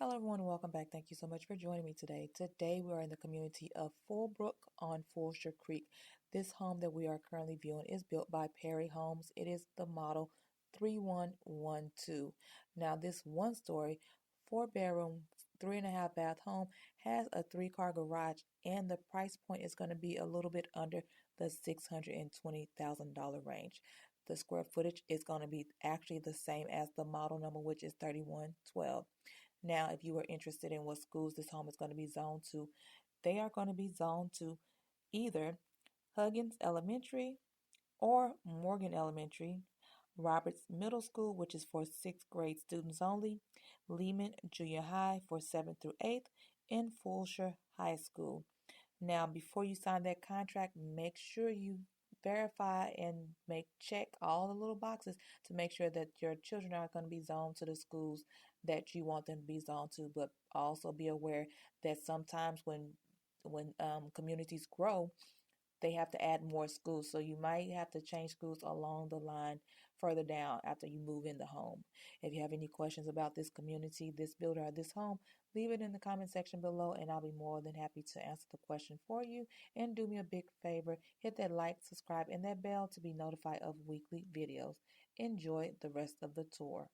Hello everyone, welcome back. Thank you so much for joining me today. Today we are in the community of Fullbrook on Fulshear Creek. This home that we are currently viewing is built by Perry Homes. It is the model 3112. Now this one-story, 4-bedroom, 3.5-bath home has a 3-car garage, and the price point is going to be a little bit under the $620,000 range. The square footage is going to be actually the same as the model number, which is 3112. Now, if you are interested in what schools this home is going to be zoned to, they are going to be zoned to either Huggins Elementary or Morgan Elementary, Roberts Middle School, which is for 6th grade students only, Lehman Junior High for 7th through 8th, and Fulshear High School. Now, before you sign that contract, make sure you verify and check all the little boxes to make sure that your children are going to be zoned to the schools that you want them to be zoned to. But also be aware that sometimes when communities grow, they have to add more schools. So you might have to change schools along the line further down after you move in the home. If you have any questions about this community, this builder, or this home, leave it in the comment section below and I'll be more than happy to answer the question for you. And do me a big favor, hit that like, subscribe, and that bell to be notified of weekly videos. Enjoy the rest of the tour.